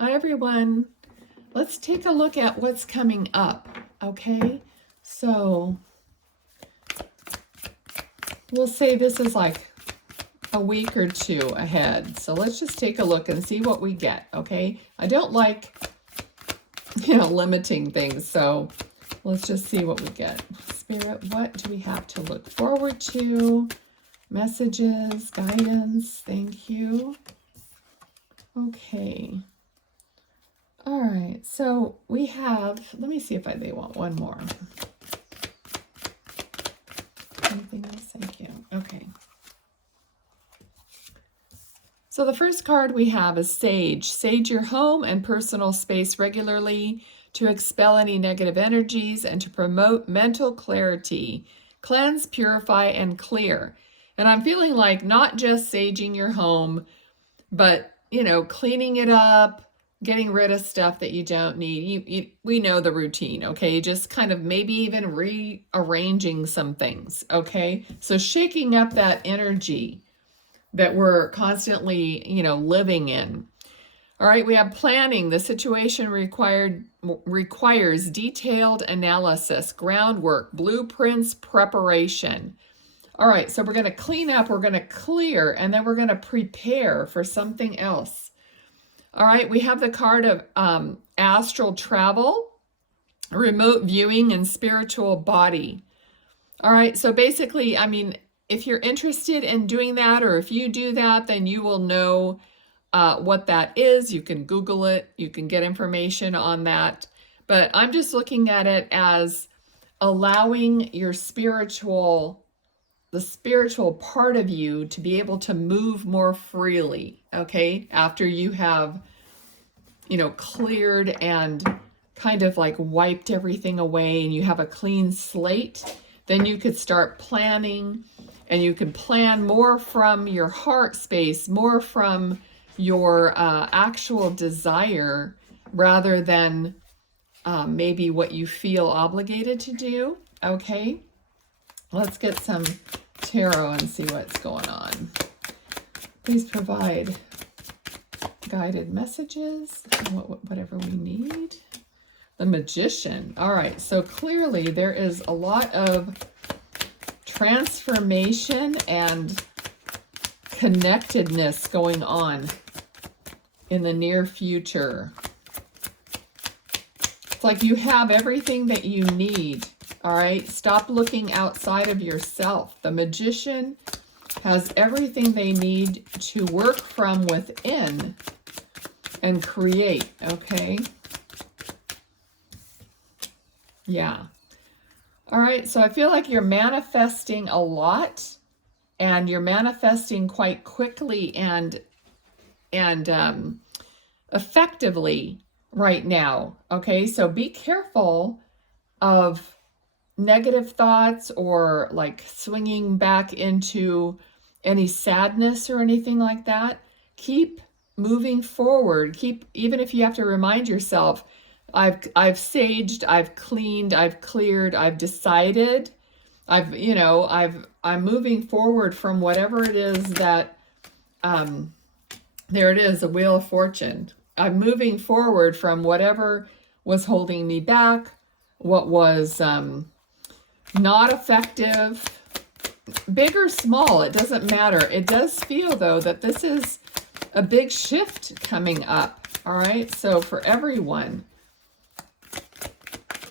Hi, everyone. Let's take a look at what's coming up, okay? So we'll say this is like a week or two ahead. So let's just take a look and see what we get, okay? I don't like, limiting things, so let's just see what we get. Spirit, what do we have to look forward to? Messages, guidance, thank you. Okay. All right, so we have, let me see if they want one more. Anything else? Thank you. Okay. So the first card we have is Sage. Sage your home and personal space regularly to expel any negative energies and to promote mental clarity. Cleanse, purify, and clear. And I'm feeling like not just saging your home, but, cleaning it up, getting rid of stuff that you don't need. We know the routine, okay? Just kind of maybe even rearranging some things, okay? So shaking up that energy that we're constantly, living in. All right, we have planning. The situation requires detailed analysis, groundwork, blueprints, preparation. All right, so we're going to clean up, we're going to clear, and then we're going to prepare for something else. All right, we have the card of astral travel, remote viewing, and spiritual body. All right, so basically, if you're interested in doing that, or if you do that, then you will know what that is. You can Google it. You can get information on that. But I'm just looking at it as allowing your the spiritual part of you to be able to move more freely, okay? After you have, cleared and kind of like wiped everything away and you have a clean slate, then you could start planning, and you can plan more from your heart space, more from your actual desire rather than maybe what you feel obligated to do, okay? Let's get some tarot and see what's going on. Please provide guided messages, whatever we need. The Magician. All right, so clearly there is a lot of transformation and connectedness going on in the near future. It's like you have everything that you need. All right, stop looking outside of yourself. The Magician has everything they need to work from within and create, okay? Yeah. All right, so I feel like you're manifesting a lot, and you're manifesting quite quickly and effectively right now, okay? So be careful of negative thoughts or like swinging back into any sadness or anything like that. Keep moving forward. Even if you have to remind yourself, I've saged, I've cleaned, I've cleared, I've decided, I'm moving forward from whatever it is that, there it is, the Wheel of Fortune. I'm moving forward from whatever was holding me back, what was not effective, big or small, it doesn't matter. It does feel, though, that this is a big shift coming up. All right, so for everyone.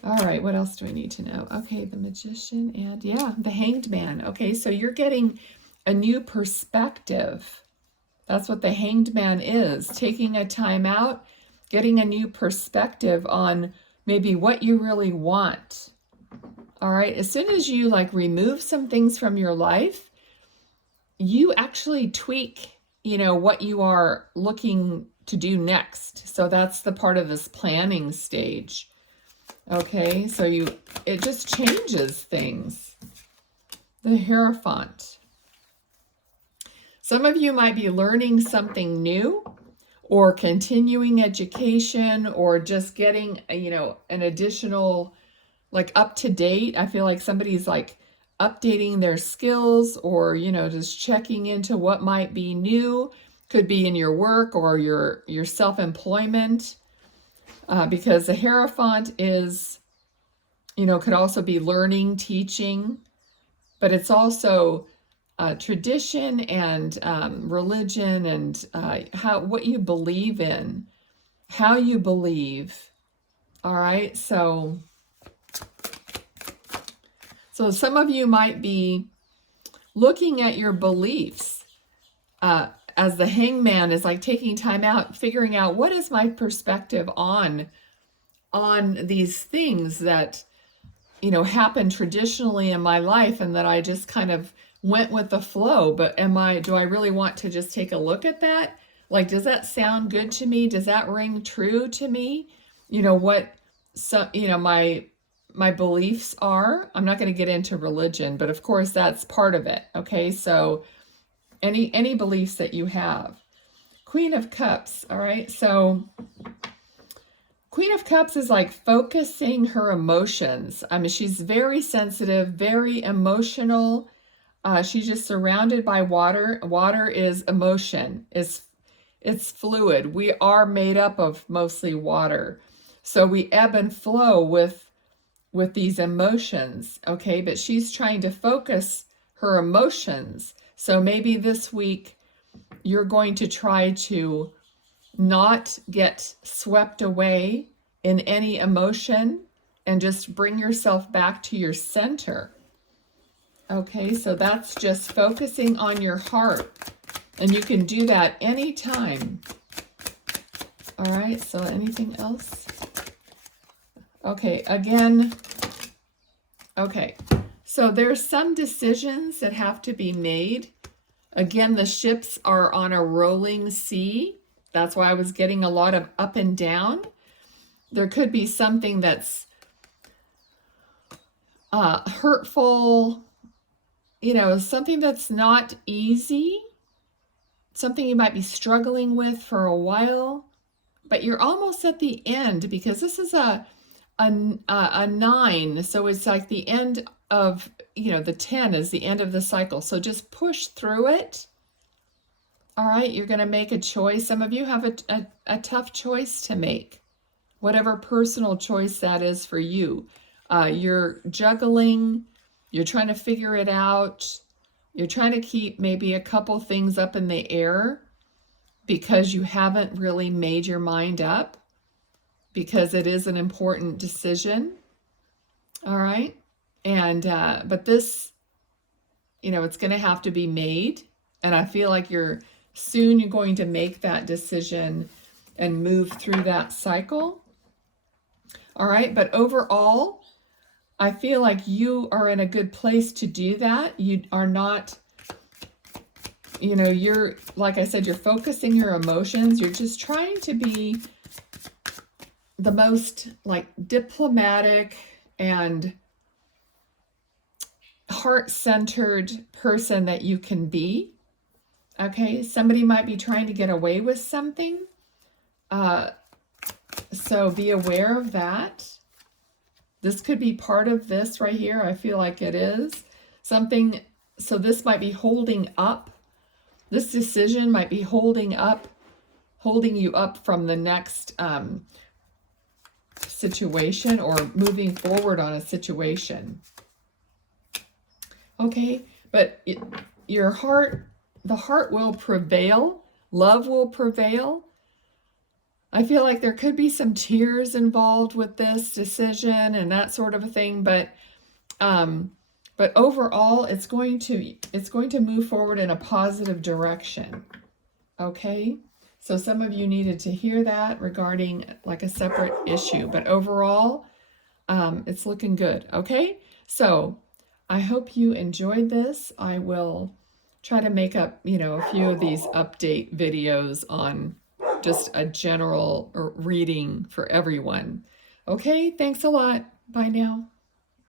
All right, what else do I need to know? Okay, the Magician and, yeah, the Hanged Man. Okay, so you're getting a new perspective. That's what the Hanged Man is, taking a time out, getting a new perspective on maybe what you really want. All right, as soon as you remove some things from your life, you actually tweak, what you are looking to do next. So that's the part of this planning stage. Okay, so it just changes things. The Hierophant. Some of you might be learning something new, or continuing education, or just getting, an additional, up to date. I feel like somebody's updating their skills, or, just checking into what might be new. Could be in your work or your self-employment, because the Hierophant is, could also be learning, teaching, but it's also tradition and religion and what you believe in, how you believe. All right, so some of you might be looking at your beliefs as the Hangman is like taking time out, figuring out what is my perspective on these things that happened traditionally in my life and that I just kind of went with the flow. But do I really want to just take a look at that? Like, does that sound good to me? Does that ring true to me? My beliefs are. I'm not going to get into religion, but of course that's part of it. Okay, so any beliefs that you have. Queen of Cups. All right, so Queen of Cups is like focusing her emotions. I mean, she's very sensitive, very emotional. She's just surrounded by water. Water is emotion. It's fluid. We are made up of mostly water. So we ebb and flow with these emotions, okay? But she's trying to focus her emotions. So maybe this week you're going to try to not get swept away in any emotion and just bring yourself back to your center. Okay, so that's just focusing on your heart. And you can do that anytime. All right, so anything else? Okay, again, okay. So there's some decisions that have to be made. Again, the ships are on a rolling sea. That's why I was getting a lot of up and down. There could be something that's hurtful, something that's not easy, something you might be struggling with for a while, but you're almost at the end because this is a 9, so it's like the end of, the 10 is the end of the cycle. So just push through it. All right, you're going to make a choice. Some of you have a tough choice to make, whatever personal choice that is for you. You're juggling, you're trying to figure it out, you're trying to keep maybe a couple things up in the air because you haven't really made your mind up, because it is an important decision. All right, and but this, it's going to have to be made, and I feel like you're going to make that decision and move through that cycle. All right, but overall, I feel like you are in a good place to do that. You are not, you're, like I said, you're focusing your emotions. You're just trying to be the most like diplomatic and heart-centered person that you can be. Okay, somebody might be trying to get away with something. So be aware of that. This could be part of this right here. I feel like it is something. So this might be holding up. This decision might be holding you up from the next situation or moving forward on a situation. Okay, but the heart will prevail. Love will prevail. I feel like there could be some tears involved with this decision and that sort of a thing, but overall, it's going to move forward in a positive direction. Okay, so some of you needed to hear that regarding like a separate issue, but overall, it's looking good. Okay, so I hope you enjoyed this. I will try to make up, a few of these update videos on just a general reading for everyone. Okay, thanks a lot. Bye now.